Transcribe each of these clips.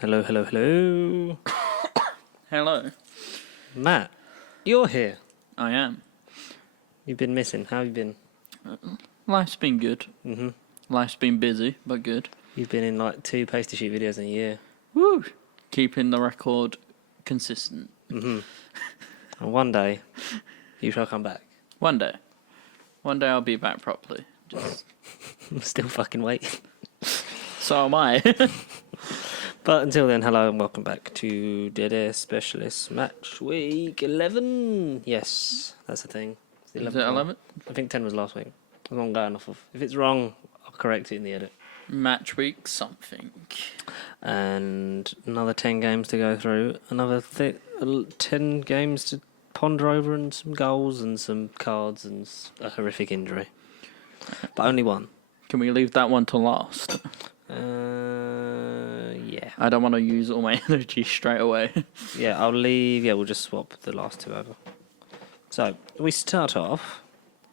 Hello, hello, hello. Hello. Matt, you're here. I am. You've been missing. How have you been? Life's been good. Mm-hmm. Life's been busy, but good. You've been in like 2 pasty sheet videos in a year. Woo! Keeping the record consistent. Mm-hmm. And one day, you shall come back. One day. One day I'll be back properly. I'm still fucking waiting. So am I. But until then, hello and welcome back to Dead Air Specialist Match Week 11. Yes, that's the thing. It's the Is 11th it one. 11? I think 10 was last week. That's what I'm going off of. If it's wrong, I'll correct it in the edit. Matchweek something. And another 10 games to go through. Another 10 games to ponder over, and some goals and some cards and a horrific injury. But only one. Can we leave that one to last? Yeah. I don't want to use all my energy straight away. Yeah, I'll leave. Yeah, we'll just swap the last two over. So, we start off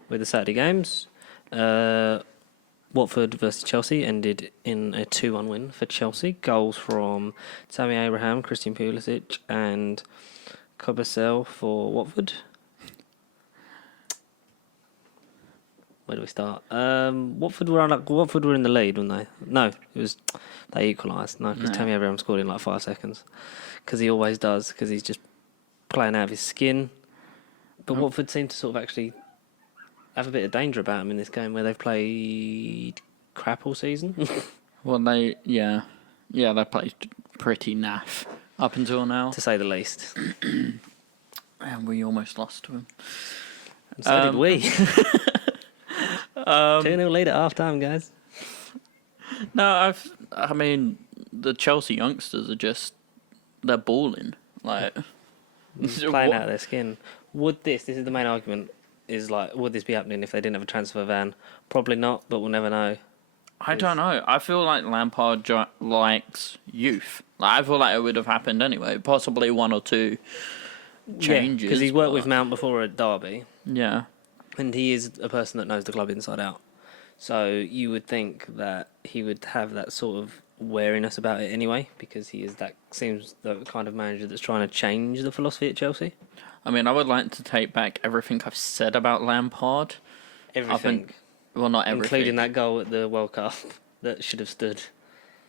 with the Saturday games. Watford versus Chelsea ended in a 2-1 win for Chelsea. Goals from Tammy Abraham, Christian Pulisic and Cobacel for Watford. Where do we start? Watford were in the lead, weren't they? No, it was they equalised. No, because Tammy Abraham scored in like 5 seconds, because he always does. Because he's just playing out of his skin. But Watford seemed to sort of actually have a bit of danger about him in this game, where they've played crap all season. Well, they played pretty naff up until now. To say the least. And we almost lost to him. And so did we. 2-0 lead at half time, guys. No, I mean, the Chelsea youngsters are they're balling. Like, Playing out of their skin. This is the main argument, is like, would this be happening if they didn't have a transfer van? Probably not, but we'll never know. I don't know. I feel like Lampard likes youth. Like, I feel like it would have happened anyway. Possibly 1 or 2 changes. Because he's worked with Mount before at Derby. Yeah. And he is a person that knows the club inside out. So you would think that he would have that sort of wariness about it anyway, because seems the kind of manager that's trying to change the philosophy at Chelsea. I mean, I would like to take back everything I've said about Lampard. Everything. Well, not everything. Including that goal at the World Cup that should have stood.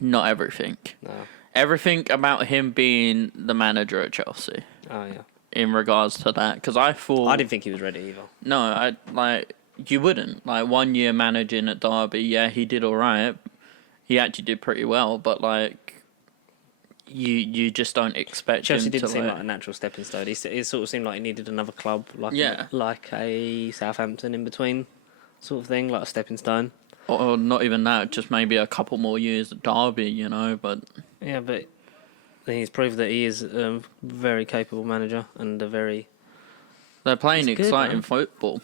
Not everything. No. Everything about him being the manager at Chelsea. Oh, yeah. In regards to that, because I didn't think he was ready either. No, you wouldn't. Like, 1 year managing at Derby, yeah, he did all right. He actually did pretty well, but like, you just don't expect Chelsea him to. Chelsea didn't seem like a natural stepping stone. It sort of seemed like he needed another club, like a Southampton in between, sort of thing, like a stepping stone. Or not even that, just maybe a couple more years at Derby, but yeah, but he's proved that he is a very capable manager and they're playing exciting football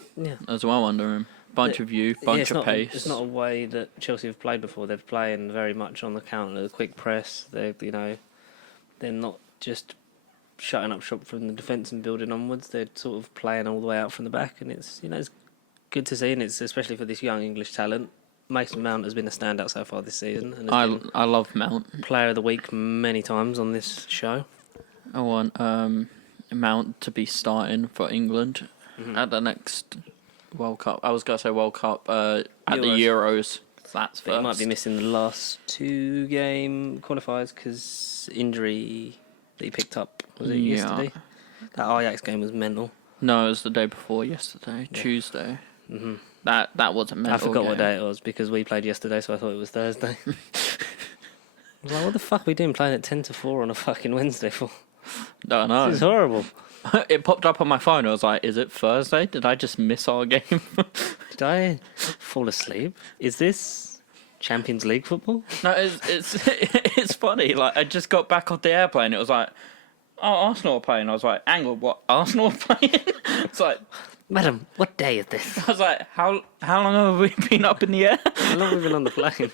as well under him. Bunch of youth, bunch of pace. It's not a way that Chelsea have played before. They're playing very much on the counter, the quick press. They're not just shutting up shop from the defence and building onwards. They're sort of playing all the way out from the back, and it's good to see, and it's especially for this young English talent. Mason Mount has been a standout so far this season. And I love Mount. Player of the week many times on this show. I want Mount to be starting for England at the next World Cup. I was going to say World Cup at the Euros. That's first. He might be missing the last 2 game qualifiers because injury that he picked up. Was it yesterday? That Ajax game was mental. No, it was the day before yesterday, Tuesday. Mm-hmm. That wasn't mental. I forgot what day it was because we played yesterday, so I thought it was Thursday. I was like, what the fuck are we doing playing at 10 to 4 on a fucking Wednesday for? Don't know. This is horrible. It popped up on my phone. I was like, is it Thursday? Did I just miss our game? Did I fall asleep? Is this Champions League football? No, it's funny. Like, I just got back off the airplane. It was like, oh, Arsenal are playing. I was like, hang on, what? Arsenal are playing? It's like, madam, what day is this? I was like, how long have we been up in the air? How long have we been on the plane?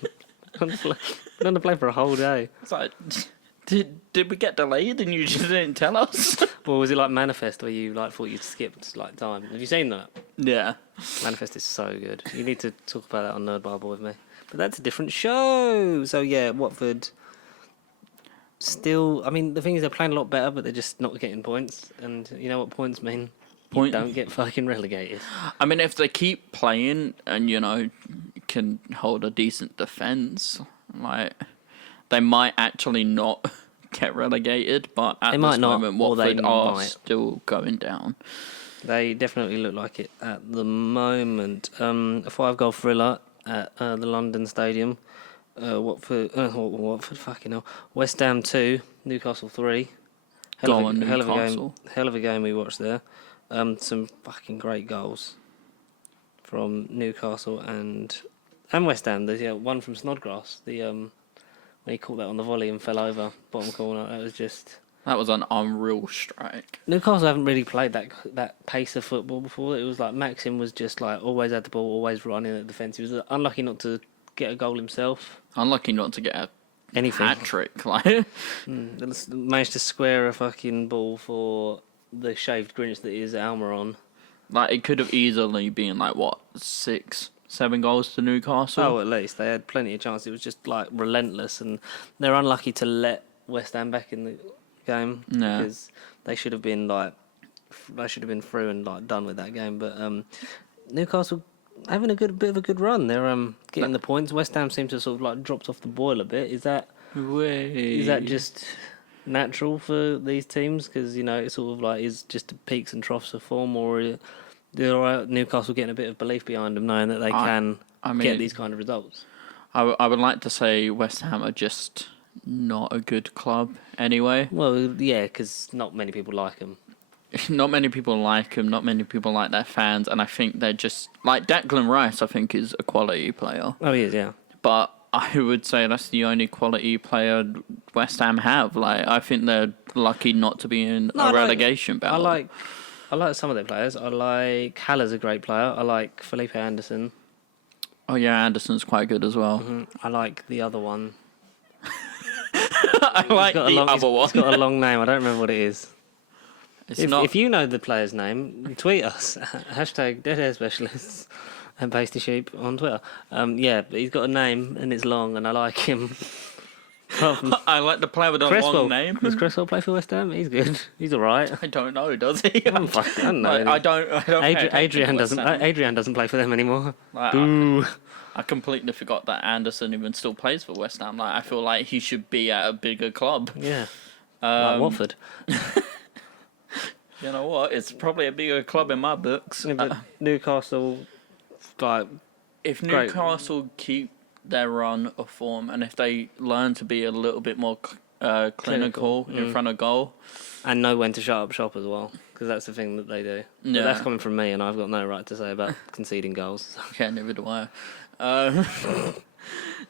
Been on the plane for a whole day. It's like, did we get delayed and you just didn't tell us? Or was it like Manifest where you thought you'd skipped time? Have you seen that? Yeah. Manifest is so good. You need to talk about that on Nerd Bible with me. But that's a different show. So yeah, Watford still, I mean, the thing is they're playing a lot better, but they're just not getting points. And you know what points mean? You don't get fucking relegated. I mean, if they keep playing and, can hold a decent defence, like, they might actually not get relegated, but at this moment, Watford are still going down. They definitely look like it at the moment. A 5-goal thriller at the London Stadium. Watford, fucking hell. West Ham 2, Newcastle 3. Hell of a game we watched there. Some fucking great goals from Newcastle and West Ham. There's one from Snodgrass. When he caught that on the volley and fell over bottom corner. That was an unreal strike. Newcastle haven't really played that pace of football before. It was like Maxim was just like always had the ball, always running at defence. He was unlucky not to get a goal himself. Unlucky not to get anything. Hat trick. Like managed to square a fucking ball for the shaved Grinch that is Almiron. Like it could have easily been 6-7 goals to Newcastle. Oh, at least they had plenty of chances. It was just like relentless, and they're unlucky to let West Ham back in the game because they should have been through and done with that game. But Newcastle having a bit of a good run. They're getting the points. West Ham seem to sort of dropped off the boil a bit. Is that just natural for these teams? Because it sort of is just peaks and troughs of form, or Newcastle getting a bit of belief behind them, knowing that they can get these kind of results. I would like to say West Ham are just not a good club anyway. Well, yeah, because not many people like them. Not many people like them. Not many people like their fans, and I think they're just like Declan Rice. I think is a quality player. Oh, he is, yeah. But I would say that's the only quality player West Ham have. Like I think they're lucky not to be in a relegation battle. I like some of their players. I like Haller's a great player. I like Felipe Anderson. Oh yeah, Anderson's quite good as well. Mm-hmm. I like the other one. I like the other one. It's got a long name. I don't remember what it is. If you know the player's name, tweet us. #DeadAirSpecialists and Pasty Sheep on Twitter. But he's got a name and it's long and I like him. I like the player with a long name. Does Cresswell play for West Ham? He's good. He's all right. I don't know, does he? I don't know. I don't. Adrian doesn't play for them anymore. Boo. I completely forgot that Anderson even still plays for West Ham. I feel like he should be at a bigger club. Yeah. Like Watford. You know what? It's probably a bigger club in my books. Yeah, but Newcastle, if Newcastle keep their run of form, and if they learn to be a little bit more clinical in front of goal, and know when to shut up shop as well, because that's the thing that they do. Yeah. But that's coming from me, and I've got no right to say about conceding goals. Okay, neither do I.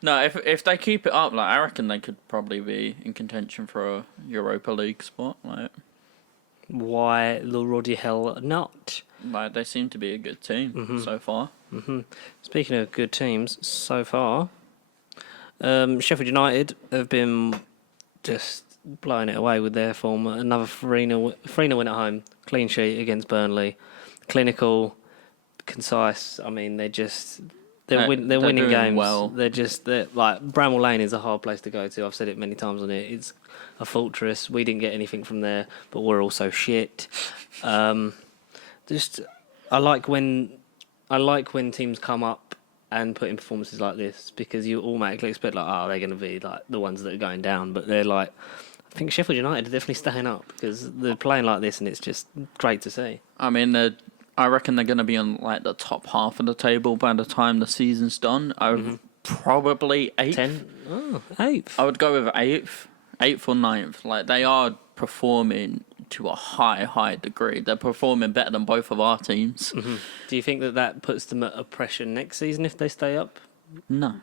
No, if they keep it up, I reckon they could probably be in contention for a Europa League spot. Why the ruddy hell not? They seem to be a good team so far. Mm-hmm. Speaking of good teams so far, Sheffield United have been just blowing it away with their form. Another 3-0 win at home, clean sheet against Burnley, clinical, concise. I mean, they're winning games. Well. They're Bramall Lane is a hard place to go to. I've said it many times on it. It's a fortress. We didn't get anything from there, but we're also shit. I like when teams come up and put in performances like this, because you automatically expect they're going to be the ones that are going down, but they're I think Sheffield United are definitely staying up because they're playing like this, and it's just great to see. I mean, I reckon they're going to be on the top half of the table by the time the season's done. Probably 8th. 10? Oh, 8th. I would go with 8th or 9th. They are performing to a high degree. They're performing better than both of our teams. Mm-hmm. Do you think that puts them at a pressure next season if they stay up? No.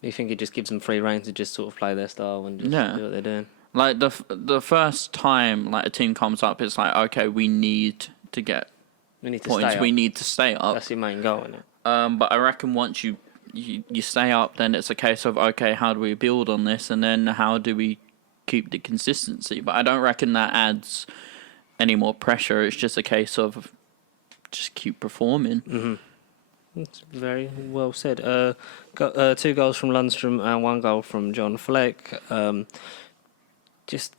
You think it just gives them free rein to just sort of play their style and just do what they're doing? The first time a team comes up, it's okay, we need to get points. We need to stay up. That's your main goal, isn't it? But I reckon once you stay up, then it's a case of, okay, how do we build on this, and then how do we keep the consistency? But I don't reckon that adds any more pressure. It's just a case of just keep performing. Mm-hmm. That's very well said. 2 goals from Lundstrom and 1 goal from John Fleck. just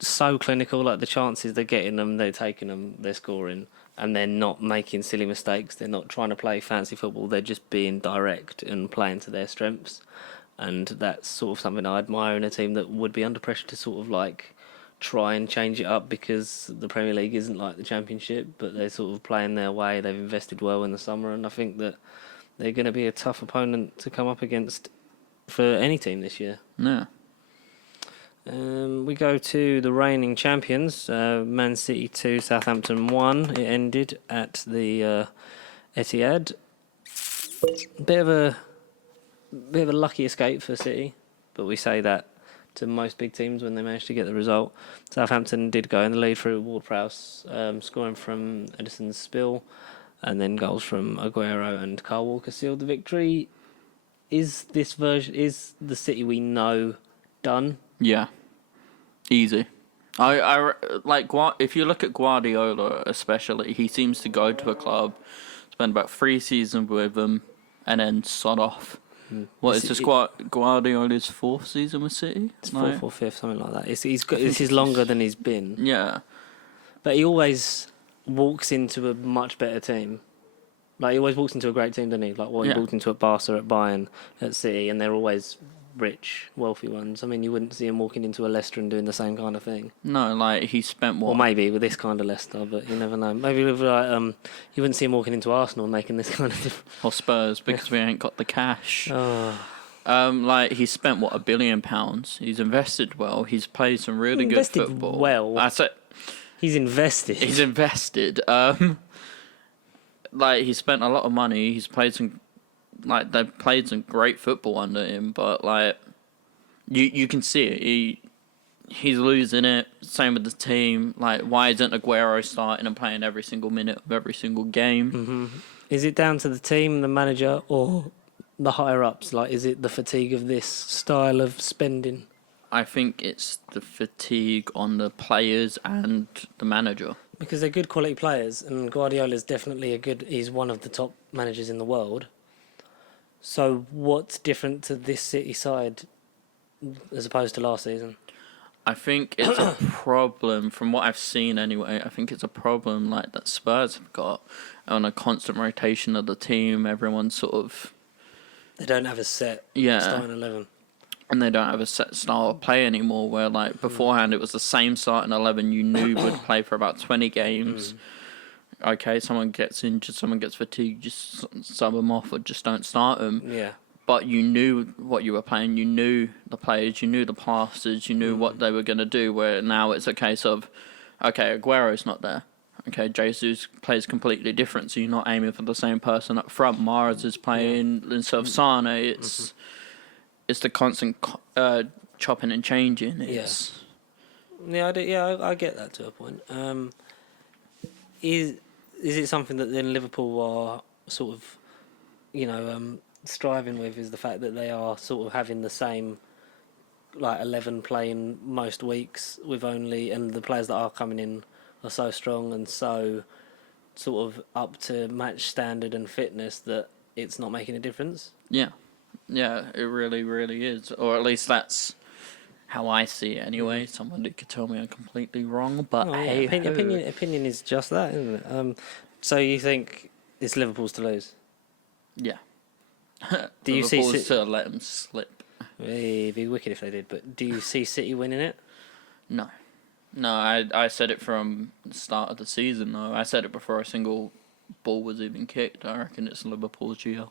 so clinical. Like the chances they're getting them, they're taking them, they're scoring, and they're not making silly mistakes. They're not trying to play fancy football. They're just being direct and playing to their strengths. And that's sort of something I admire in a team that would be under pressure to sort of like try and change it up, because the Premier League isn't like the Championship, but they're sort of playing their way. They've invested well in the summer, and I think that they're going to be a tough opponent to come up against for any team this year. Yeah. We go to the reigning champions, Man City 2, Southampton 1. It ended at the Etihad. Bit of a lucky escape for City, but we say that to most big teams when they manage to get the result. Southampton did go in the lead through Ward-Prowse, scoring from Edison's spill, and then goals from Aguero and Kyle Walker sealed the victory. Is the City we know done? Yeah. Easy. I like if you look at Guardiola especially, he seems to go to a club, spend about 3 seasons with them, and then sod off. What is this Guardiola's 4th season with City? It's 4th or 5th, something like that. This is longer than he's been. Yeah. But he always walks into a much better team. Like, he always walks into a great team, doesn't he? Like, he walked into at Barca, at Bayern, at City, and they're always rich, wealthy ones. I mean, you wouldn't see him walking into a Leicester and doing the same kind of thing. No, like, he spent what? Or maybe with this kind of Leicester, but you never know. Maybe with, like, you wouldn't see him walking into Arsenal and making this kind of... Or Spurs, because we ain't got the cash. Oh. Like, he spent, what, £1 billion? He's invested well. He's played some really good football. Well. That's it. He's invested. He's invested. Like, he spent a lot of money. He's played some... Like, they've played some great football under him, but, like, you can see it. He's losing it. Same with the team. Like, why isn't Aguero starting and playing every single minute of every single game? Mm-hmm. Is it down to the team, the manager, or the higher-ups? Like, is it the fatigue of this style of spending? I think it's the fatigue on the players and the manager. Because they're good quality players, and Guardiola's definitely he's one of the top managers in the world. So what's different to this City side as opposed to last season? I think it's a problem, from what I've seen anyway, I think it's a problem like that Spurs have got on a constant rotation of the team. Everyone's sort of... They don't have a set starting 11. And they don't have a set style of play anymore, where like beforehand it was the same starting 11 you knew would play for about 20 games. Okay, someone gets injured, someone gets fatigued, just sub them off or just don't start them. Yeah. But you knew what you were playing, you knew the players, you knew the passes, you knew what they were going to do, where now it's a case of, okay, Aguero's not there. Okay, Jesus plays completely different, so you're not aiming for the same person up front. Mahrez is playing instead of Sane. It's the constant chopping and changing. I get that to a point. Is it something that then Liverpool are sort of, striving with, is the fact that they are sort of having the same, like, 11 playing most weeks with only, and the players that are coming in are so strong and so sort of up to match standard and fitness that it's not making a difference? Yeah, it really, really is. Or at least that's how I see it anyway. Somebody could tell me I'm completely wrong, but opinion is just that, isn't it? So you think it's Liverpool's to lose? Yeah. Do you see to let them slip? It'd be wicked if they did, but do you see City winning it? No, I said it from the start of the season, though. I said it before a single ball was even kicked. I reckon it's Liverpool's GL.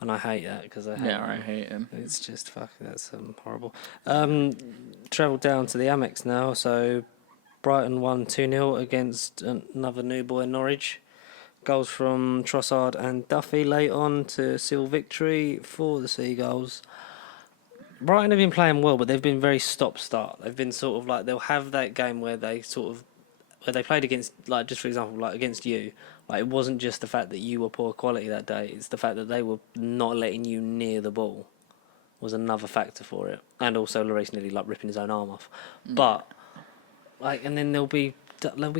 And I hate that, because I hate him. It's just that's horrible. Travelled down to the Amex now, so Brighton won 2-0 against another new boy, Norwich. Goals from Trossard and Duffy late on to seal victory for the Seagulls. Brighton have been playing well, but they've been very stop-start. They've been sort of like, they'll have that game where they played against, like, just for example, like against you. Like, it wasn't just the fact that you were poor quality that day, it's the fact that they were not letting you near the ball was another factor for it. And also Lloris nearly, like, ripping his own arm off. But, like, and then there'll be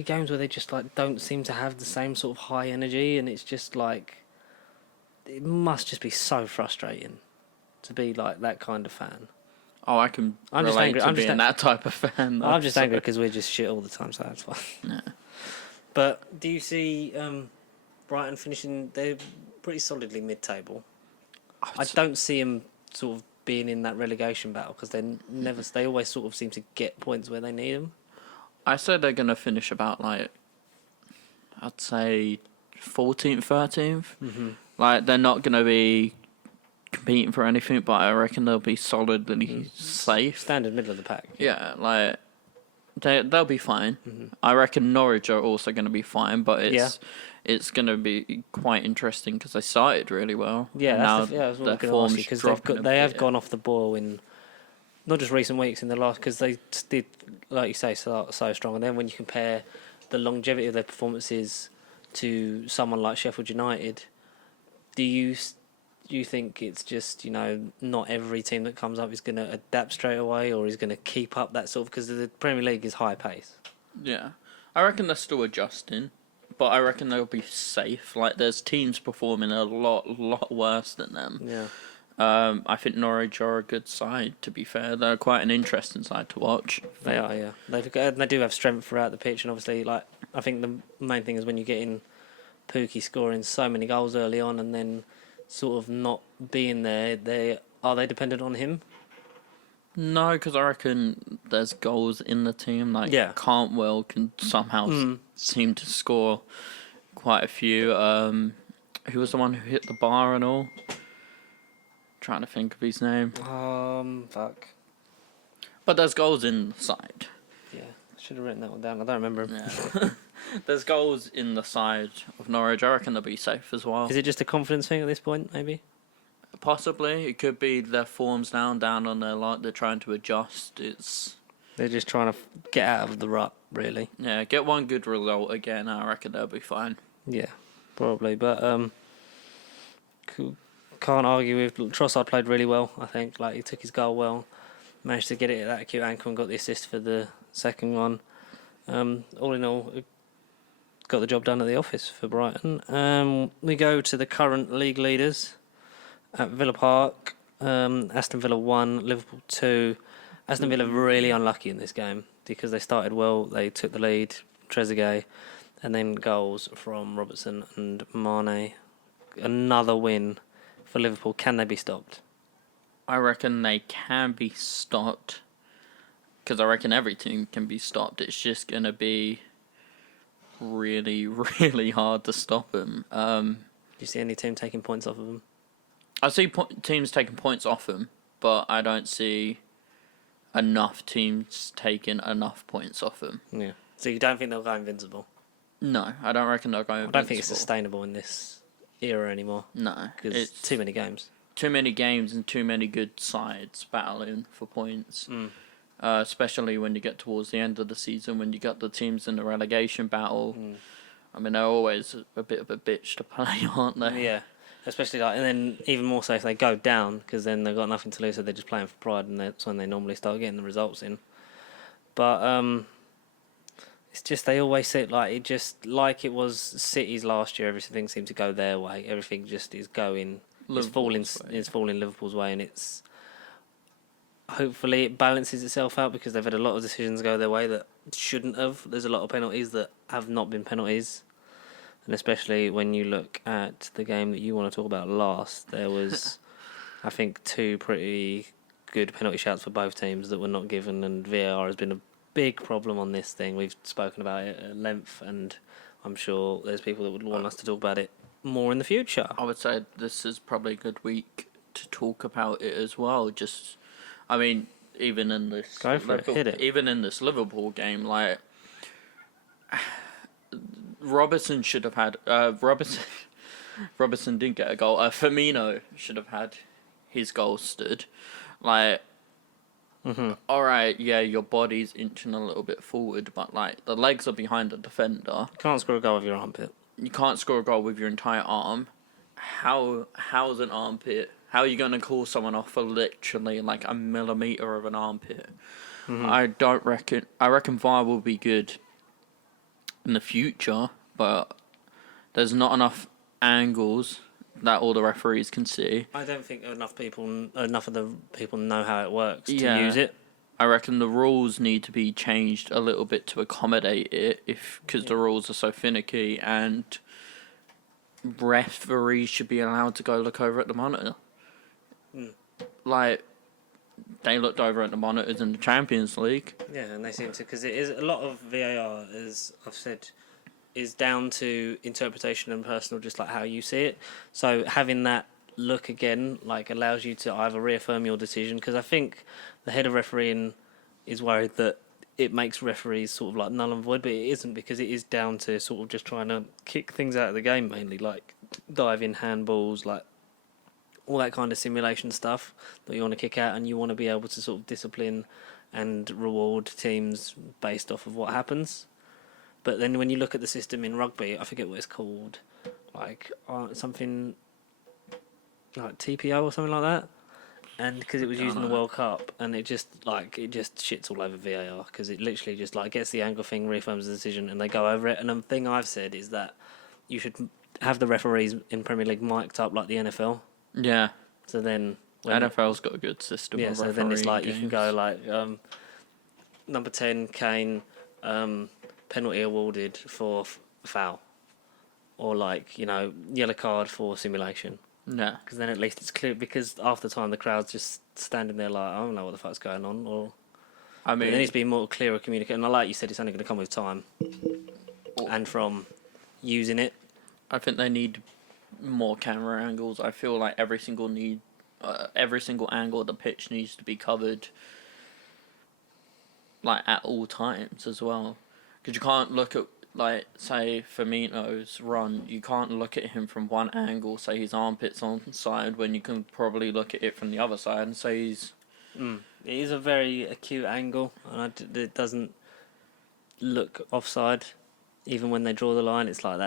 games where they just, like, don't seem to have the same sort of high energy, and it's just like, it must just be so frustrating to be like that kind of fan. Oh, I can I'm just relate angry. to I'm just being that type of fan. Though, I'm just so- angry because we're just shit all the time, so that's fine. Yeah. But do you see Brighton finishing? They're pretty solidly mid-table. I don't see them sort of being in that relegation battle because they always sort of seem to get points where they need them. I said they're going to finish about, like, I'd say 14th, 13th. Mm-hmm. Like, they're not going to be competing for anything, but I reckon they'll be solidly safe. Standard middle of the pack. Yeah, like, they'll be fine. Mm-hmm. I reckon Norwich are also going to be fine, but it's going to be quite interesting because they started really well. Yeah, now that's what I their was going to ask form's you because dropping they a have bit. gone off the boil in not just recent weeks in the last because they did, like you say, so strong. And then when you compare the longevity of their performances to someone like Sheffield United, do you think it's just not every team that comes up is going to adapt straight away or is going to keep up that sort of because the Premier League is high pace. Yeah, I reckon they're still adjusting, but I reckon they'll be safe. Like, there's teams performing a lot worse than them. Yeah. I think Norwich are a good side, to be fair. They're quite an interesting side to watch. They are, yeah. They do have strength throughout the pitch, and obviously, like I think the main thing is when you get in Pookie scoring so many goals early on, and then sort of not being there. Are they dependent on him? No, because I reckon there's goals in the team. Like, Yeah. Cantwell can somehow seem to score quite a few. Who was the one who hit the bar and all? Trying to think of his name. Fuck. But there's goals in the side. Yeah, I should have written that one down. I don't remember him. Yeah. There's goals in the side of Norwich. I reckon they'll be safe as well. Is it just a confidence thing at this point, maybe? Possibly. It could be their form's down on their luck. They're trying to adjust. They're just trying to get out of the rut, really. Yeah, get one good result again. I reckon they'll be fine. Yeah, probably. But can't argue with Trossard played really well. I think he took his goal well, managed to get it at that acute ankle and got the assist for the second one. All in all, got the job done at the office for Brighton. We go to the current league leaders at Villa Park. Aston Villa 1, Liverpool 2. Aston Villa really unlucky in this game because they started well. They took the lead, Trezeguet, and then goals from Robertson and Mane. Another win for Liverpool. Can they be stopped? I reckon they can be stopped because I reckon every team can be stopped. It's just going to be really, really hard to stop them. Do you see any team taking points off of them? I see teams taking points off them, but I don't see enough teams taking enough points off them. Yeah. So you don't think they'll go invincible? No, I don't reckon they'll go invincible. I don't think it's sustainable in this era anymore. No, Because it's too many games. Too many games and too many good sides battling for points. Especially when you get towards the end of the season, when you got the teams in the relegation battle. I mean, they're always a bit of a bitch to play, aren't they? Yeah. Especially and then even more so if they go down, because then they've got nothing to lose, so they're just playing for pride, and that's when they normally start getting the results in. But it's just they always say like it was City's last year. Everything seemed to go their way. Everything just is going. It's falling Liverpool's way, and it's hopefully it balances itself out because they've had a lot of decisions go their way that shouldn't have. There's a lot of penalties that have not been penalties. And especially when you look at the game that you want to talk about last, there was, I think, 2 pretty good penalty shouts for both teams that were not given, and VAR has been a big problem on this thing. We've spoken about it at length, and I'm sure there's people that would want us to talk about it more in the future. I would say this is probably a good week to talk about it as well. I mean, even in this even in this Liverpool game, like Robertson should have had Robertson didn't get a goal. Firmino should have had his goal stood. Like, all right, yeah, your body's inching a little bit forward, but like the legs are behind the defender. You can't score a goal with your armpit. You can't score a goal with your entire arm. How's an armpit? How are you going to call someone off for literally like a millimetre of an armpit? I reckon VAR will be good in the future, but there's not enough angles that all the referees can see. I don't think enough of the people know how it works to Yeah. use it. I reckon the rules need to be changed a little bit to accommodate it, because the rules are so finicky, and referees should be allowed to go look over at the monitor. Like, they looked over at the monitors in the Champions League. Yeah, and they seem to, because it is a lot of VAR, as I've said, is down to interpretation and personal, just like how you see it. So having that look again, like, allows you to either reaffirm your decision, because I think the head of refereeing is worried that it makes referees sort of like null and void, but it isn't, because it is down to sort of just trying to kick things out of the game mainly, like diving, handballs, like all that kind of simulation stuff that you want to kick out, and you want to be able to sort of discipline and reward teams based off of what happens. But then when you look at the system in rugby, I forget what it's called, like something like TPO or something like that. And because it was used in the World Cup, and it just shits all over VAR, because it literally just like gets the angle thing, reaffirms the decision, and they go over it. And the thing I've said is that you should have the referees in Premier League mic'd up like the NFL. Yeah. So then NFL's got a good system. Yeah. Of So then it's like games. you can go like number 10 Kane, penalty awarded for foul, or like yellow card for simulation. Yeah. Because then at least it's clear, because half the time the crowd's just standing there like, I don't know what the fuck's going on. Or I mean, there needs to be more clearer communication. And like you said, it's only going to come with time and from using it. I think they need more camera angles. I feel like every single angle of the pitch needs to be covered, like at all times as well. Because you can't look at, like, say, Firmino's run, you can't look at him from one angle, say his armpit's on side, when you can probably look at it from the other side and say he's... It is a very acute angle, and it doesn't look offside. Even when they draw the line, it's like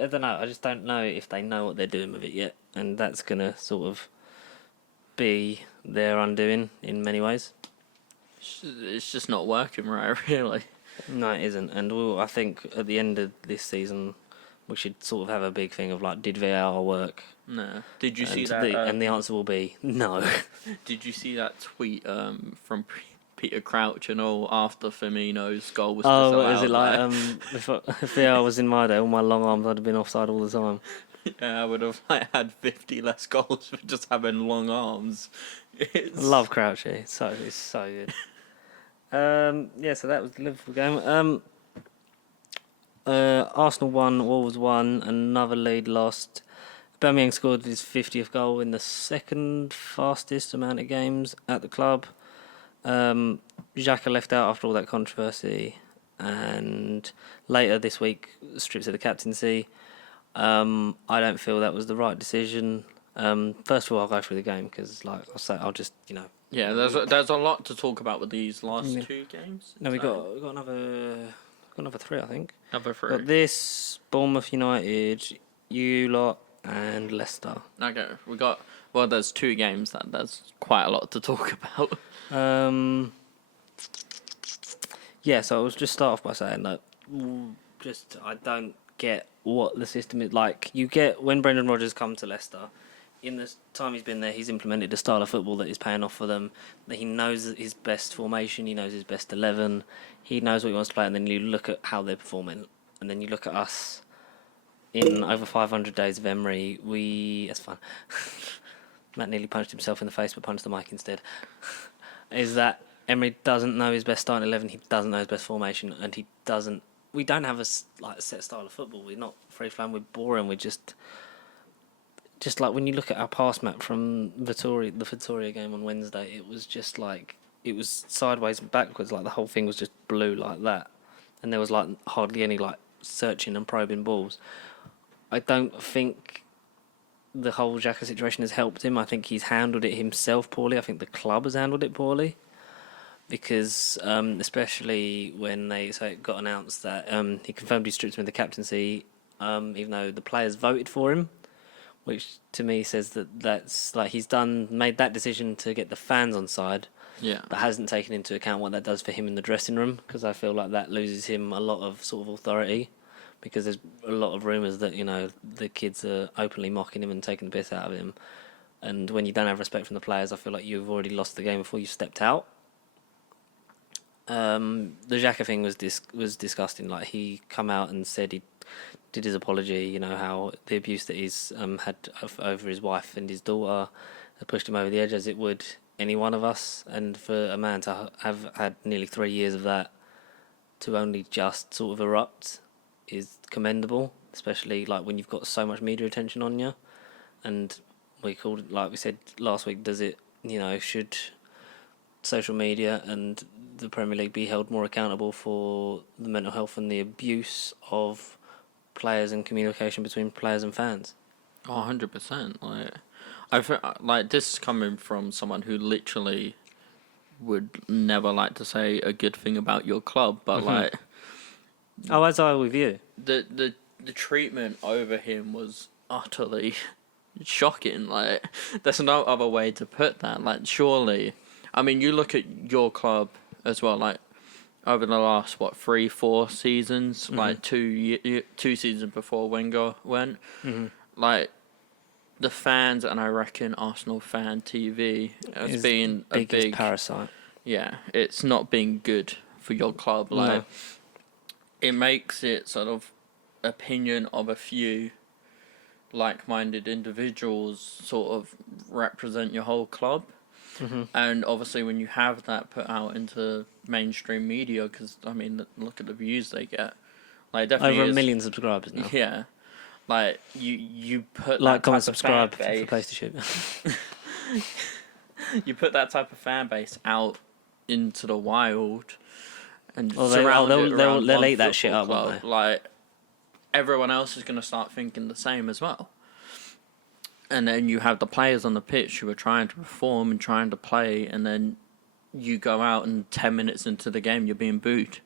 I don't know, I just don't know if they know what they're doing with it yet, and that's going to sort of be their undoing in many ways. It's just not working right, really. No, it isn't. And I think at the end of this season, we should sort of have a big thing of like, did VAR work? No. Did you see that? And the answer will be no. Did you see that tweet from Peter Crouch and all after Firmino's goal was disallowed? Oh, is it like if VAR was in my day, all my long arms, I'd have been offside all the time. Yeah, I would have had 50 less goals for just having long arms. I love Crouchy. It's so good. So that was the Liverpool game. Arsenal won, Wolves won, another lead lost. Aubameyang scored his 50th goal in the second fastest amount of games at the club. Xhaka left out after all that controversy, and later this week stripped of the captaincy. I don't feel that was the right decision. First of all, I'll go through the game because, like I'll just. Yeah, there's a lot to talk about with these last two games. No, we got another three, I think. Another three. Got this, Bournemouth, United, you lot, and Leicester. Okay, there's two games that there's quite a lot to talk about. So I'll just start off by saying that I don't get what the system is like. You get when Brendan Rodgers come to Leicester. In the time he's been there, he's implemented a style of football that is paying off for them. That he knows his best formation, he knows his best 11, he knows what he wants to play, and then you look at how they're performing, and then you look at us. In over 500 days of Emery, that's fun. Matt nearly punched himself in the face, but punched the mic instead. Is that Emery doesn't know his best starting 11, he doesn't know his best formation, and we don't have a set style of football. We're not free flowing, we're boring, we're just like when you look at our pass map from the Vittoria game on Wednesday, it was just like, it was sideways and backwards, like the whole thing was just blue like that. And there was like hardly any like searching and probing balls. I don't think the whole Xhaka situation has helped him. I think he's handled it himself poorly. I think the club has handled it poorly. Because, especially when it got announced that he confirmed he stripped him of the captaincy, even though the players voted for him. Which to me says that's like he's made that decision to get the fans on side, but hasn't taken into account what that does for him in the dressing room, because I feel like that loses him a lot of sort of authority because there's a lot of rumours that the kids are openly mocking him and taking the piss out of him. And when you don't have respect from the players, I feel like you've already lost the game before you stepped out. The Xhaka thing was disgusting. Like, he come out and said he did his apology. How the abuse that he's had over his wife and his daughter had pushed him over the edge, as it would any one of us. And for a man to have had nearly 3 years of that, to only just sort of erupt, is commendable. Especially like when you've got so much media attention on you. And we called it, like we said last week, should social media and the Premier League be held more accountable for the mental health and the abuse of players and communication between players and fans? 100%. Like, I feel like this is coming from someone who literally would never like to say a good thing about your club, but like, as I with you, the treatment over him was utterly shocking. Like, there's no other way to put that. Like, surely, I mean, you look at your club as well. Like, over the last 3-4 seasons, like 2 seasons before Wenger went, like, the fans, and I reckon Arsenal fan TV has been a big parasite. Yeah, it's not been good for your club. Like, it makes it sort of opinion of a few like-minded individuals sort of represent your whole club. And obviously when you have that put out into mainstream media, because I mean, look at the views they get. Like, definitely over 1 million subscribers now. Yeah, like you put like, that comment, type subscribe of fan for base, PlayStation. you put that type of fan base out into the wild, and they'll eat that shit up, club, won't they? like, everyone else is going to start thinking the same as well. And then you have the players on the pitch who are trying to perform and trying to play, and then you go out and 10 minutes into the game you're being booed.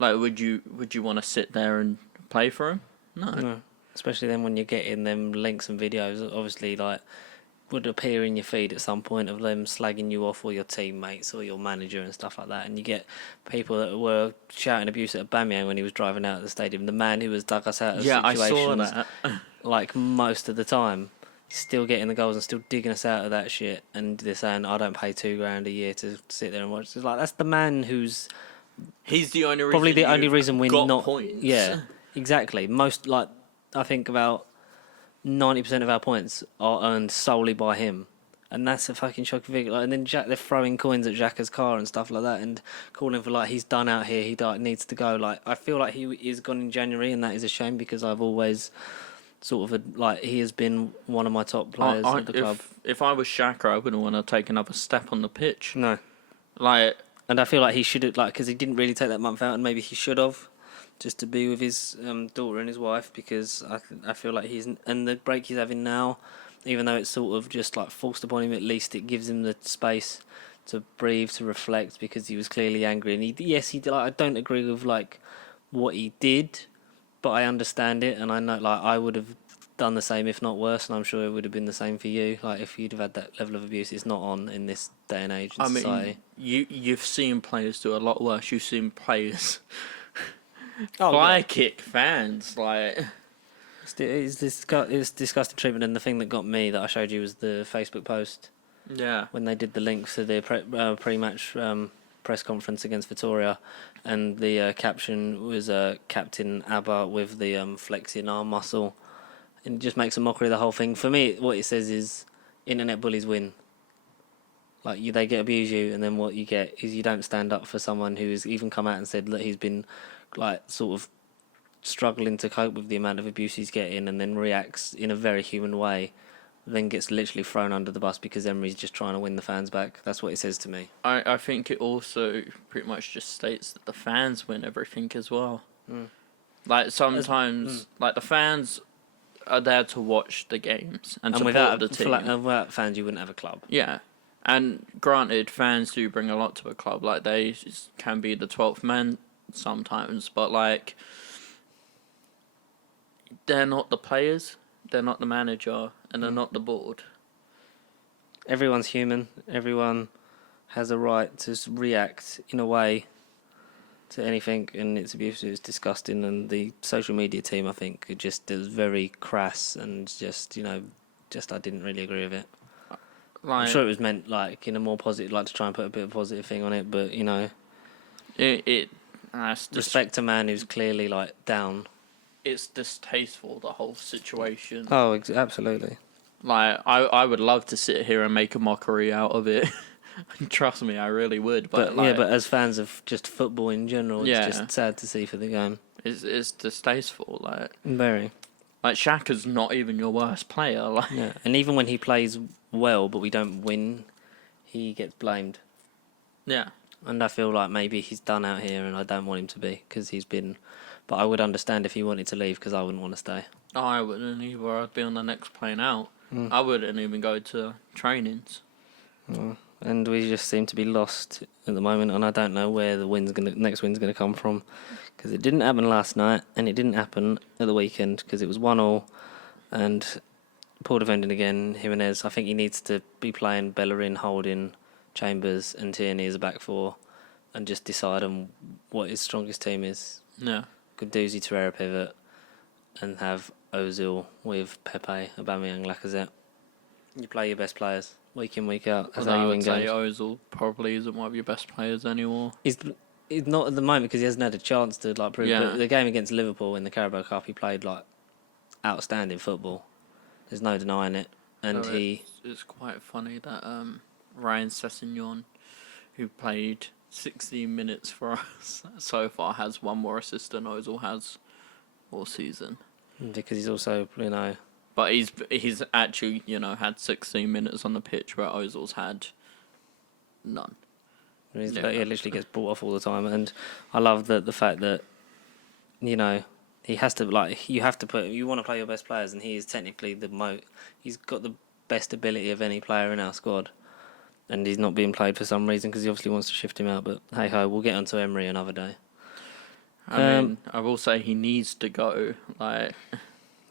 Like, would you want to sit there and play for him? No. Especially then when you're getting them links and videos, obviously, like, would appear in your feed at some point of them slagging you off, or your teammates or your manager and stuff like that. And you get people that were shouting abuse at Aubameyang when he was driving out of the stadium. The man who has dug us out of situations, I saw that. like, most of the time, still getting the goals and still digging us out of that shit. And they're saying, I don't pay $2,000 a year to sit there and watch. It's like, that's the man who's... He's the only reason. Probably the only reason we're got not... points. Yeah, exactly. Most, like, I think about 90% of our points are earned solely by him. And that's a fucking shocking thing. Like, and then they're throwing coins at Xhaka's car and stuff like that, and calling for, like, he's done out here, needs to go. Like, I feel like he is gone in January, and that is a shame, because I've always sort of, like, he has been one of my top players of the club. If I was Xhaka, I wouldn't want to take another step on the pitch. No. Like, and I feel like he should have, like, because he didn't really take that month out, and maybe he should have, just to be with his daughter and his wife, because I feel like and the break he's having now, even though it's sort of just like forced upon him, at least it gives him the space to breathe, to reflect, because he was clearly angry. And I don't agree with, like, what he did, but I understand it, and I know, like, I would have done the same, if not worse, and I'm sure it would have been the same for you. Like, if you'd have had that level of abuse, it's not on in this day and age in society. You've seen players do a lot worse. You've seen players fly kick fans, like... It's disgusting treatment, and the thing that got me that I showed you was the Facebook post. Yeah. When they did the links to the pre-match press conference against Victoria, and the caption was Captain ABBA with the flexing arm muscle, and it just makes a mockery of the whole thing. For me, what it says is, internet bullies win. Like, they get abuse you, and then what you get is you don't stand up for someone who's even come out and said that he's been, like, sort of struggling to cope with the amount of abuse he's getting, and then reacts in a very human way, then gets literally thrown under the bus because Emery's just trying to win the fans back. That's what it says to me. I think it also pretty much just states that the fans win everything as well. Like, sometimes, like, the fans are there to watch the games and support the team. Without fans, you wouldn't have a club. Yeah. And granted, fans do bring a lot to a club. Like, they can be the 12th man sometimes, but, like, they're not the players, they're not the manager, and they're not the board. Everyone's human. Everyone has a right to react in a way to anything, and it's abusive. It's disgusting, and the social media team, I think, it just is very crass and just I didn't really agree with it. Like, I'm sure it was meant like in a more positive, like to try and put a bit of positive thing on it, but respect a man who's clearly like down. It's distasteful, the whole situation. Oh, absolutely. Like, I would love to sit here and make a mockery out of it. Trust me, I really would. But but as fans of just football in general, Yeah. it's just sad to see for the game. it's distasteful. Very. Like Xhaka's not even your worst player. Like, Yeah, and even when he plays well, but we don't win, he gets blamed. yeah. And I feel like maybe he's done out here, and I don't want him to be because he's been. But I would understand if he wanted to leave because I wouldn't want to stay. I wouldn't either. I'd be on the next plane out. I wouldn't even go to trainings. And we just seem to be lost at the moment, and I don't know where the next win's gonna come from, because it didn't happen last night, and it didn't happen at the weekend because it was 1-1, and poor defending again. Jimenez, I think he needs to be playing Bellerin, Holding, Chambers, and Tierney as a back four, and just decide on what his strongest team is. Yeah. Guendouzi, Torreira pivot, and have Ozil with Pepe, Aubameyang, Lacazette. You play your best players week in, week out. That's how I you would win say games. Ozil probably isn't one of your best players anymore. He's not at the moment because he hasn't had a chance to prove. Yeah. But the game against Liverpool in the Carabao Cup, he played outstanding football. There's no denying it, and It's quite funny that Ryan Sessegnon, who played 16 minutes for us so far, has one more assist than Ozil has all season. Because he's also But he's actually had 16 minutes on the pitch where Ozil's had none. he literally gets brought off all the time, and I love the fact that he has to you have to you want to play your best players, and he is technically he's got the best ability of any player in our squad, and he's not being played for some reason because he obviously wants to shift him out. But hey ho, we'll get onto Emery another day. I mean, I will say he needs to go.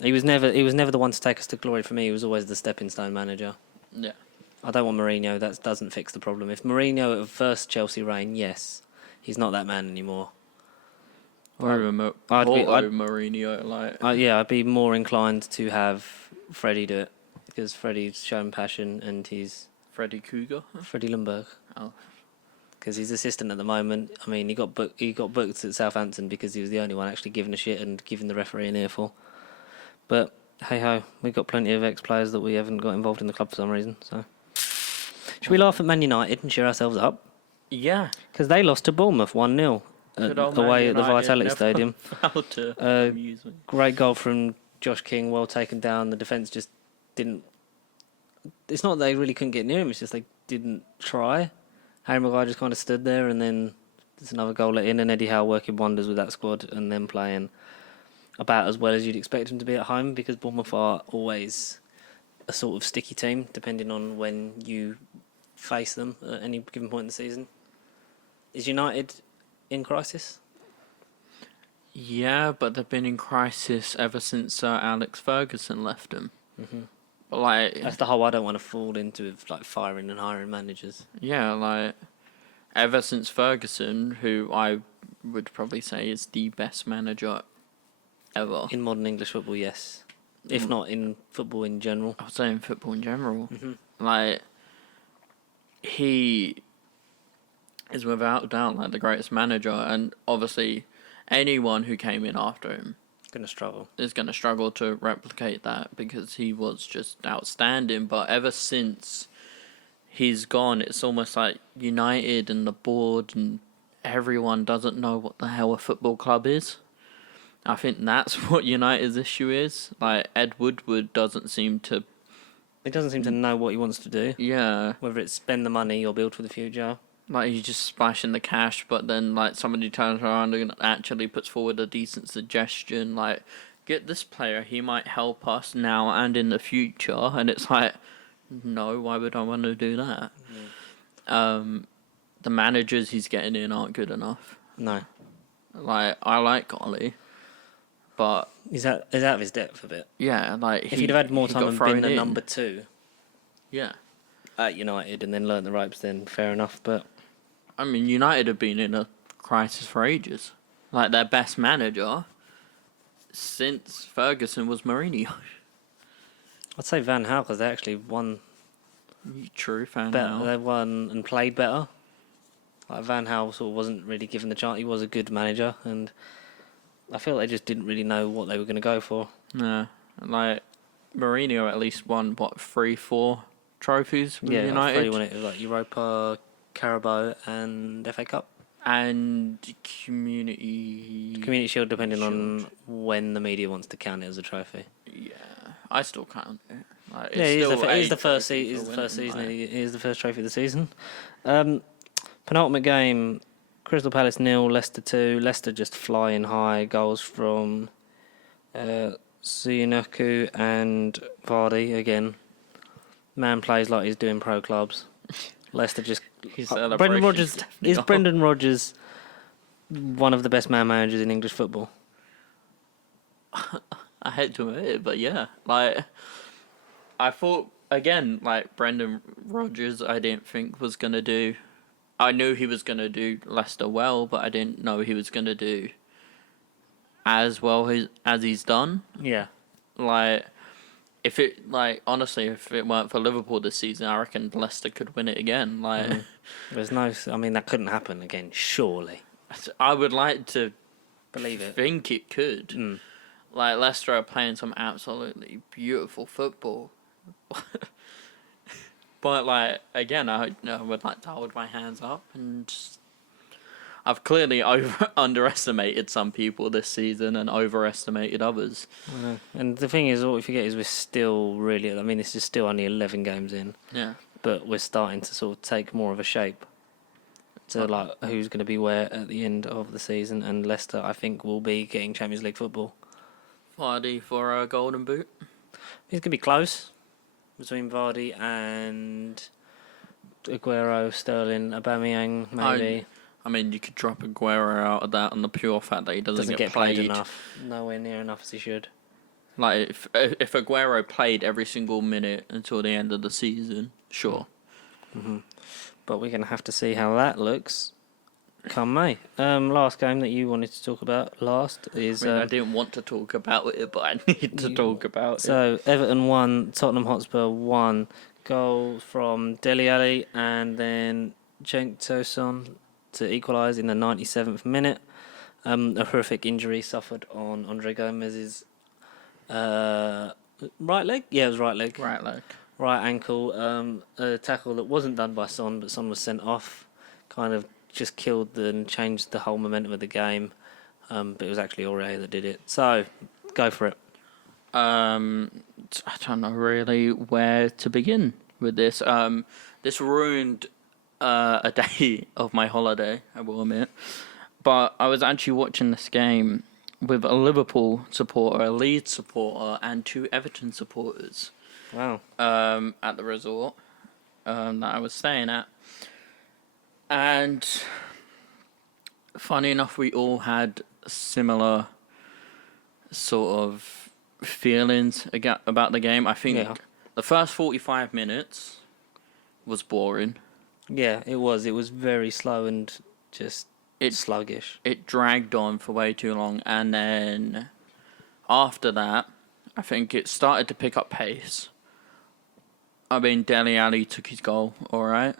He was never the one to take us to glory for me. He was always the stepping stone manager. Yeah. I don't want Mourinho. That doesn't fix the problem. If Mourinho at first Chelsea reign, yes, he's not that man anymore. Mourinho. I'd be more inclined to have Freddie do it because Freddie's shown passion and he's Freddie Cougar. Freddie Ljungberg. Oh. Because he's assistant at the moment. I mean, he got booked at Southampton because he was the only one actually giving a shit and giving the referee an earful. But hey ho, we've got plenty of ex-players that we haven't got involved in the club for some reason. So, should we laugh at Man United and cheer ourselves up? Yeah. Because they lost to Bournemouth 1-0 away at the Vitality Stadium. Great goal from Josh King, well taken down. The defence just didn't. It's not that they really couldn't get near him. It's just they didn't try. Harry Maguire just kind of stood there, and then there's another goal let in, and Eddie Howe working wonders with that squad, and then playing about as well as you'd expect him to be at home, because Bournemouth are always a sort of sticky team, depending on when you face them at any given point in the season. Is United in crisis? Yeah, but they've been in crisis ever since Sir Alex Ferguson left them. Mm-hmm. But that's the whole I don't want to fall into, firing and hiring managers. Yeah, ever since Ferguson, who I would probably say is the best manager ever. In modern English football, yes. If not in football in general. I would say in football in general. Mm-hmm. He is without doubt the greatest manager, and obviously anyone who came in after him is going to struggle to replicate that, because he was just outstanding. But ever since he's gone, it's almost like United and the board and everyone doesn't know what the hell a football club is. I think that's what United's issue is. Ed Woodward doesn't seem to... He doesn't seem to know what he wants to do. Yeah. Whether it's spend the money or build for the future. He's just splashing the cash, but then, somebody turns around and actually puts forward a decent suggestion, get this player, he might help us now and in the future, and it's no, why would I want to do that? Mm. The managers he's getting in aren't good enough. No. I like Ollie, but... He's out of his depth a bit. Yeah, if he'd have had more time and been the number 2... Yeah. At United and then learnt the ropes, then fair enough, but... I mean, United have been in a crisis for ages. Like, their best manager since Ferguson was Mourinho. I'd say Van Gaal because they actually won. True, Van Better. Gaal. They won and played better. Like Van Gaal sort of wasn't really given the chance. He was a good manager, and I feel they just didn't really know what they were going to go for. Yeah, like Mourinho at least won 3-4 trophies with United. Like 3 won it. It was like Europa, Carabao, and FA Cup. And Community Shield, depending on when the media wants to count it as a trophy. Yeah, I still count it. Like, Yeah, it is the first season. Like, It is the first trophy of the season. Penultimate game: Crystal Palace 0, Leicester 2. Leicester just flying high. Goals from Sinuku and Vardy again. Man plays like he's doing pro clubs. Leicester just. Brendan Rodgers is Brendan Rodgers one of the best man managers in English football. I hate to admit it, but yeah, like I thought again, like Brendan Rodgers, I didn't think was gonna do. I knew he was gonna do Leicester well, but I didn't know he was gonna do as well as he's done. Yeah, like. Honestly, if it weren't for Liverpool this season, I reckon Leicester could win it again. Like, there's no. I mean, that couldn't happen again. Surely, I would like to believe it. Think it could. Like Leicester are playing some absolutely beautiful football. But like again, I would like to hold my hands up and. I've clearly underestimated some people this season and overestimated others. And the thing is, what we forget is we're still really. I mean, this is still only 11 games in. Yeah. But we're starting to sort of take more of a shape to like who's going to be where at the end of the season. And Leicester, I think, will be getting Champions League football. Vardy for a golden boot. It's going to be close between Vardy and Aguero, Sterling, Aubameyang, maybe. I mean, you could drop Aguero out of that on the pure fact that he doesn't get played enough. Nowhere near enough as he should. Like, if Aguero played every single minute until the end of the season, sure. Mm-hmm. But we're going to have to see how that looks come May. Last game that you wanted to talk about last is... I didn't want to talk about it, but I need to talk about it. So, Everton 1, Tottenham Hotspur 1. Goal from Dele Alli and then Cenk Tosun to equalise in the 97th minute. A horrific injury suffered on Andre Gomez's right leg? Yeah, it was right leg. Right leg. Right ankle. A tackle that wasn't done by Son, but Son was sent off. Kind of just killed and changed the whole momentum of the game. But it was actually Aurier that did it. So, go for it. I don't know really where to begin with this. This ruined... a day of my holiday, I will admit. But I was actually watching this game with a Liverpool supporter, a Leeds supporter, and 2 Everton supporters. Wow. At the resort that I was staying at. And funny enough, we all had similar sort of feelings about the game. I think the first 45 minutes was boring. Yeah, it was. It was very slow and just sluggish. It dragged on for way too long, and then after that, I think it started to pick up pace. I mean, Dele Alli took his goal, all right.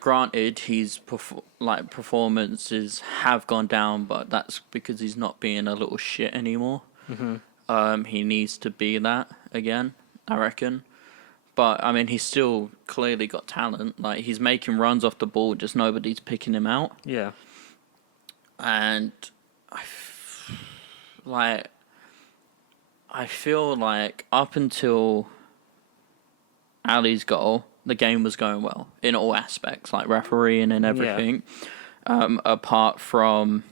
Granted, his performances have gone down, but that's because he's not being a little shit anymore. Mm-hmm. He needs to be that again, I reckon. But, I mean, he's still clearly got talent. Like, he's making runs off the ball, just nobody's picking him out. Yeah. And, I feel like up until Ali's goal, the game was going well in all aspects, like refereeing and everything. Yeah. Apart from,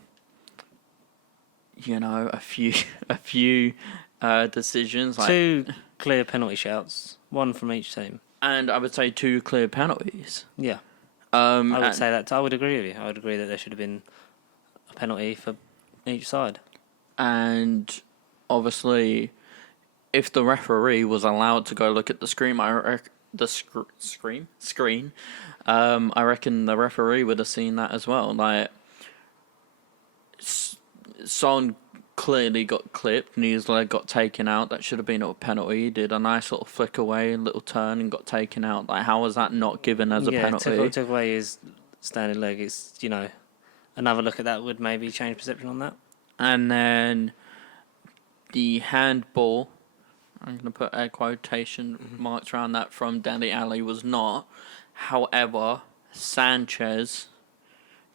a few decisions. Like 2 clear penalty shouts. 1 from each team. And I would say 2 clear penalties. Yeah. I would say that. I would agree with you. I would agree that there should have been a penalty for each side. And obviously, if the referee was allowed to go look at the screen, the screen, I reckon the referee would have seen that as well. Like, Son clearly got clipped and his leg got taken out. That should have been a penalty. He did a nice little flick away, little turn, and got taken out. Like, how was that not given as a penalty? Took away his standing leg. It's, another look at that would maybe change perception on that. And then the handball, I'm going to put air quotation marks around that, from Dele Alli was not. However, Sanchez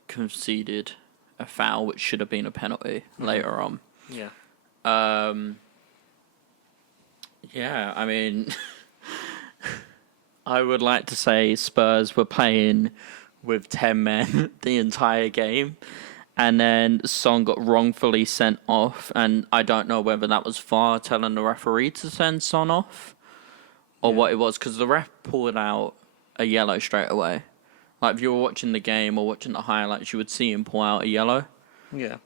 conceded a foul which should have been a penalty later on. Yeah. Yeah, I mean, I would like to say Spurs were playing with 10 men the entire game, and then Son got wrongfully sent off, and I don't know whether that was VAR telling the referee to send Son off or what it was, because the ref pulled out a yellow straight away. Like, if you were watching the game or watching the highlights, you would see him pull out a yellow. Yeah.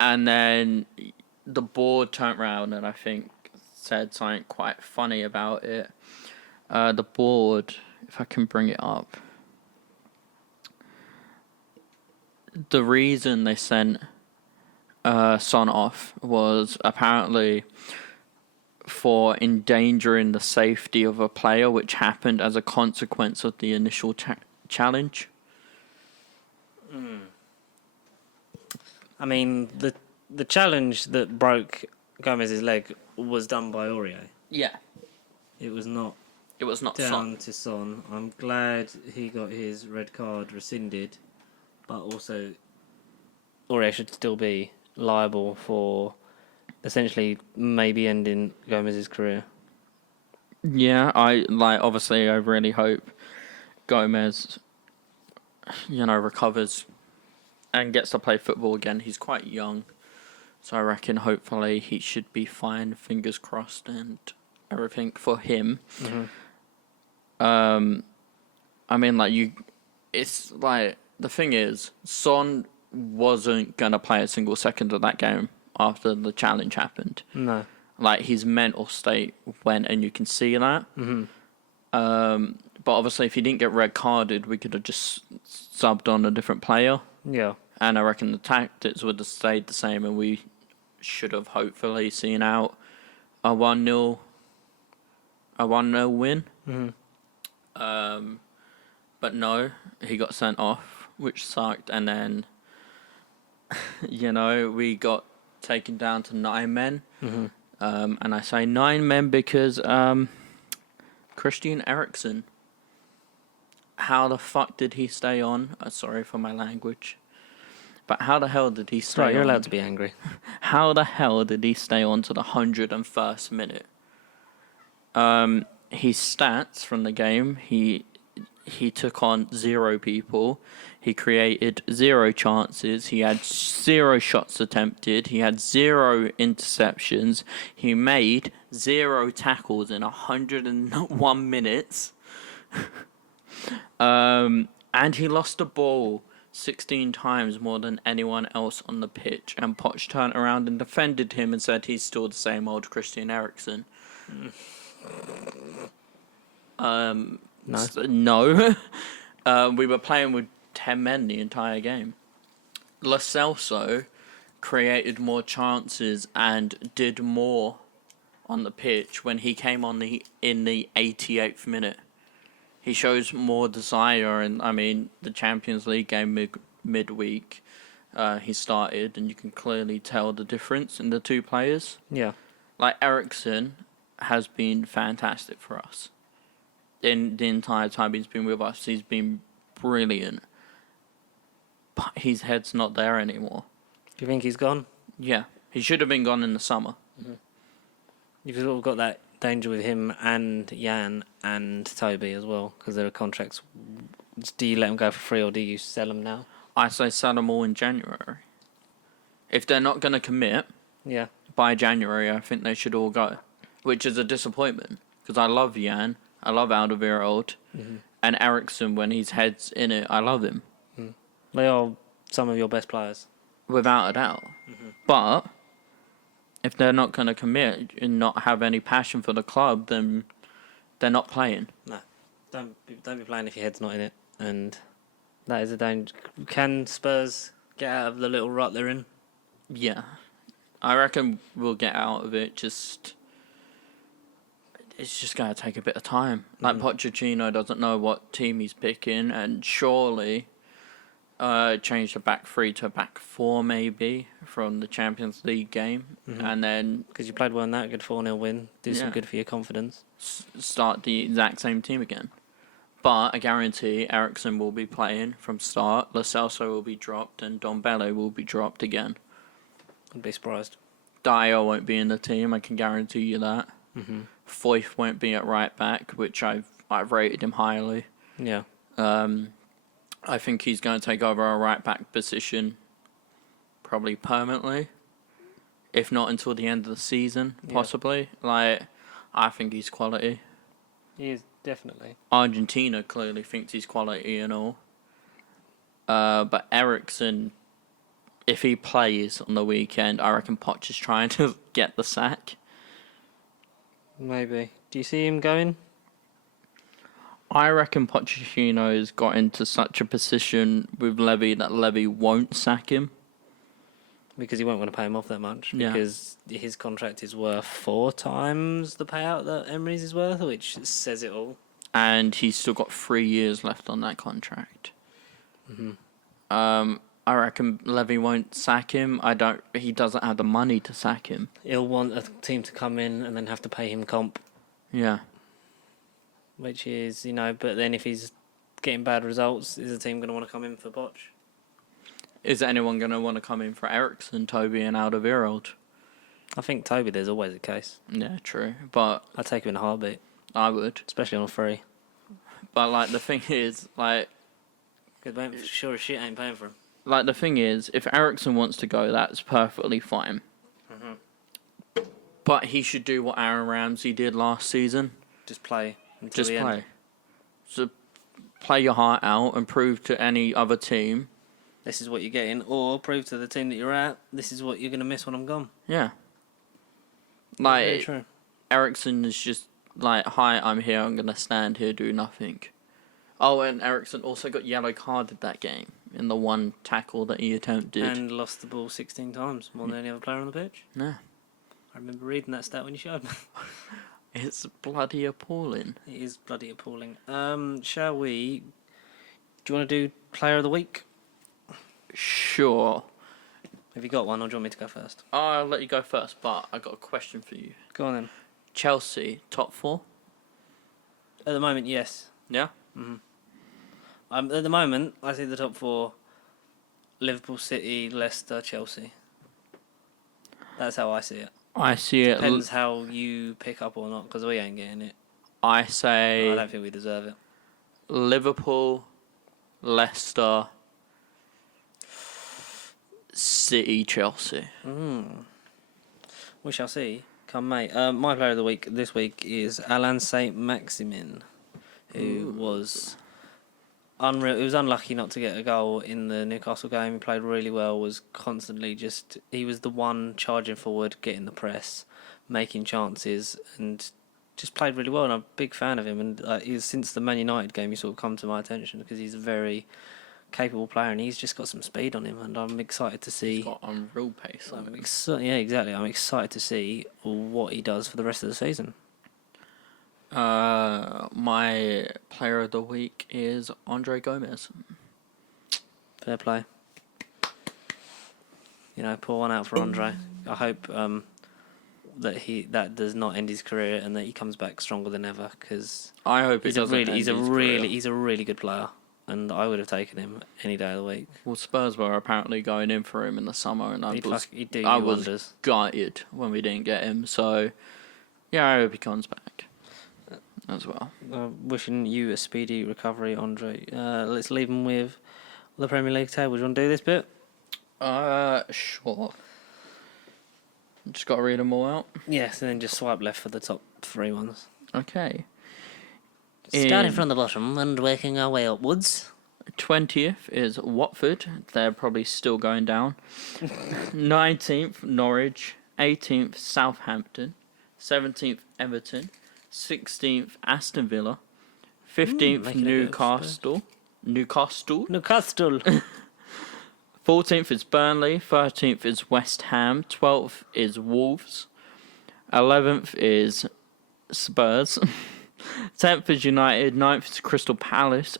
And then the board turned around and I think said something quite funny about it. The board, if I can bring it up. The reason they sent Son off was apparently for endangering the safety of a player, which happened as a consequence of the initial challenge. I mean, the challenge that broke Gomez's leg was done by Aurier. Yeah. It was not Son. down to Son. I'm glad he got his red card rescinded, but also Aurier should still be liable for essentially maybe ending Gomez's career. Yeah, obviously I really hope Gomez, recovers and gets to play football again. He's quite young, so I reckon hopefully he should be fine, fingers crossed, and everything for him. I mean, it's like, the thing is, Son wasn't going to play a single second of that game after the challenge happened. No. Like, his mental state went, and you can see that. But obviously, if he didn't get red carded, we could have just subbed on a different player. Yeah. And I reckon the tactics would have stayed the same, and we should have hopefully seen out a 1-0 win. But no, he got sent off, which sucked. And then, we got taken down to 9 men. And I say 9 men because Christian Eriksen, how the fuck did he stay on? Sorry for my language. But how the hell did he stay on? You're allowed to be angry. How the hell did he stay on to the 101st minute? His stats from the game, he took on 0 people. He created 0 chances. He had 0 shots attempted. He had 0 interceptions. He made 0 tackles in 101 minutes. And he lost the ball 16 times more than anyone else on the pitch. And Poch turned around and defended him and said he's still the same old Christian Eriksen. No. We were playing with 10 men the entire game. Lo Celso created more chances and did more on the pitch when he came on in the 88th minute. He shows more desire, and I mean, the Champions League game midweek, he started, and you can clearly tell the difference in the two players. Yeah. Like, Eriksen has been fantastic for us. In the entire time he's been with us, he's been brilliant. But his head's not there anymore. Do you think he's gone? Yeah. He should have been gone in the summer. You've sort of got that danger with him and Jan and Toby as well, because there are contracts. Do you let them go for free or do you sell them now? I say sell them all in January. If they're not going to commit by January, I think they should all go. Which is a disappointment, because I love Jan, I love Alderweireld, and Eriksen, when his head's in it, I love him. They are some of your best players. Without a doubt. But if they're not going to commit and not have any passion for the club, then they're not playing. No. don't be playing if your head's not in it, and that is a danger. Can Spurs get out of the little rut they're in? Yeah. I reckon we'll get out of it. It's just going to take a bit of time. Like, Pochettino doesn't know what team he's picking, and surely change the back three to a back four, maybe, from the Champions League game. And then... Because you played well in that, good 4-0 win. Do some good for your confidence. Start the exact same team again. But I guarantee Eriksen will be playing from start, Lo Celso will be dropped, and Dombele will be dropped again. I'd be surprised. Dyer won't be in the team, I can guarantee you that. Foyth won't be at right back, which I've rated him highly. Yeah. I think he's going to take over a right back position probably permanently, if not until the end of the season, possibly. Like, I think he's quality. He is, definitely. Argentina clearly thinks he's quality and all. But Eriksen, if he plays on the weekend, I reckon Poch is trying to get the sack. Maybe. Do you see him going? I reckon Pochettino's got into such a position with Levy that Levy won't sack him. Because he won't want to pay him off that much. Yeah. Because his contract is worth 4 times the payout that Emery's is worth, which says it all. And he's still got 3 years left on that contract. I reckon Levy won't sack him. He doesn't have the money to sack him. He'll want a team to come in and then have to pay him comp. Yeah. Which is, but then if he's getting bad results, is the team going to want to come in for Poch? Is anyone going to want to come in for Eriksen, Toby and Alderweireld? I think Toby, there's always a case. Yeah, true. But I'd take him in a heartbeat. I would. Especially on a free. But, the thing is, Because sure as shit ain't paying for him. the thing is, if Eriksen wants to go, that's perfectly fine. But he should do what Aaron Ramsey did last season. Just play. Just play. So play your heart out and prove to any other team. This is what you're getting, or prove to the team that you're at, this is what you're going to miss when I'm gone. Yeah. Very true. Eriksen is just hi, I'm here, I'm going to stand here, do nothing. Oh, and Eriksen also got yellow carded that game in the one tackle that he attempted. And lost the ball 16 times, more than any other player on the pitch. Yeah. I remember reading that stat when you showed me. It's bloody appalling. It is bloody appalling. Shall we... Do you want to do Player of the Week? Sure. Have you got one, or do you want me to go first? I'll let you go first, but I got a question for you. Go on then. Chelsea, top 4? At the moment, yes. Yeah? At the moment, I see the top 4: Liverpool, City, Leicester, Chelsea. That's how I see it. I see it. Depends how you pick up or not, because we ain't getting it. I say I don't think we deserve it. Liverpool, Leicester, City, Chelsea. We shall see. Come May. My player of the week this week is Alain Saint-Maximin, who was unreal. He was unlucky not to get a goal in the Newcastle game. He played really well. Was constantly he was the one charging forward, getting the press, making chances, and just played really well. And I'm a big fan of him. And since the Man United game, he sort of come to my attention because he's a very capable player, and he's just got some speed on him, and I'm excited to see. He's got unreal pace. Yeah, exactly. I'm excited to see what he does for the rest of the season. My player of the week is Andre Gomez. Fair play. Pour one out for Andre. I hope that does not end his career and that he comes back stronger than ever. Because I hope he's a really good player. And I would have taken him any day of the week. Well, Spurs were apparently going in for him in the summer, and I was gutted when we didn't get him. So, yeah, I hope he comes back as well. Wishing you a speedy recovery, Andre. Let's leave him with the Premier League table. Do you want to do this bit? Sure. Just got to read them all out. Yes, and then just swipe left for the top 3 ones. Okay. Starting from the bottom and working our way upwards. 20th is Watford. They're probably still going down. 19th, Norwich. 18th, Southampton. 17th, Everton. 16th, Aston Villa. 15th, making a bit of Newcastle. 14th is Burnley. 13th is West Ham. 12th is Wolves. 11th is Spurs. 10th is United. 9th is Crystal Palace.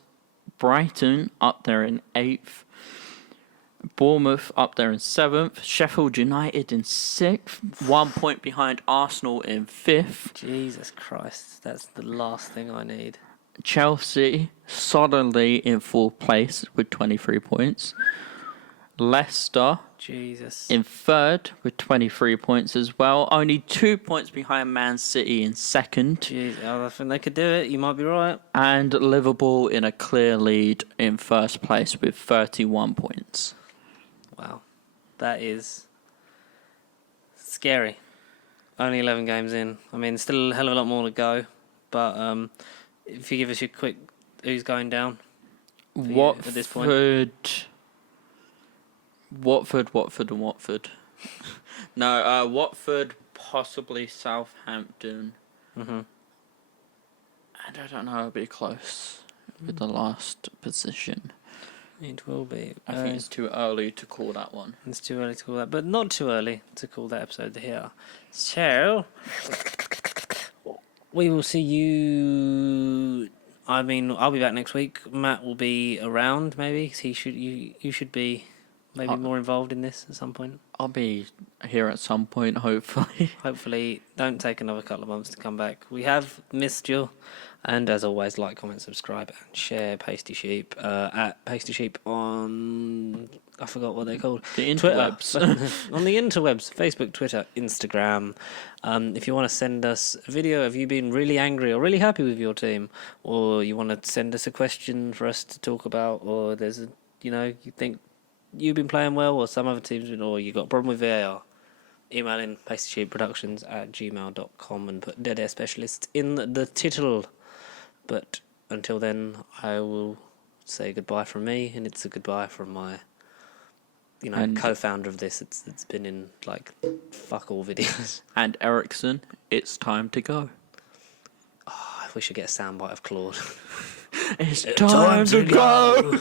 Brighton up there in 8th. Bournemouth up there in 7th. Sheffield United in 6th. 1 point behind Arsenal in 5th. Jesus Christ, that's the last thing I need. Chelsea solidly in 4th place with 23 points. Leicester Jesus. in 3rd with 23 points as well. Only 2 points behind Man City in 2nd. Jeez, I think they could do it. You might be right. And Liverpool in a clear lead in 1st place with 31 points. Wow. That is scary. Only 11 games in. I mean, still a hell of a lot more to go. But if you give us your quick who's going down for you at this point. Watford and Watford. No, Watford, possibly Southampton. Mm-hmm. And I don't know, it'll be close with the last position. It will be. I think it's too early to call that one. It's too early to call that, but not too early to call that episode here. So, we will see you. I mean, I'll be back next week. Matt will be around, maybe. He should. You should be maybe more involved in this at some point. I'll be here at some point, hopefully. Hopefully, don't take another couple of months to come back. We have missed you. And as always, like, comment, subscribe, and share Pasty Sheep at Pasty Sheep on... I forgot what they're called. The interwebs. On the interwebs. Facebook, Twitter, Instagram. If you want to send us a video of you being really angry or really happy with your team, or you want to send us a question for us to talk about, or there's a, you think you've been playing well, or some other teams, or you got a problem with VAR, email in pastysheepproductions@gmail.com and put Dead Air Specialist in the title. But until then, I will say goodbye from me, and it's a goodbye from my, co-founder of this. It's been in, fuck all videos. And Ericsson, it's time to go. Oh, we should get a soundbite of Claude. It's time to go.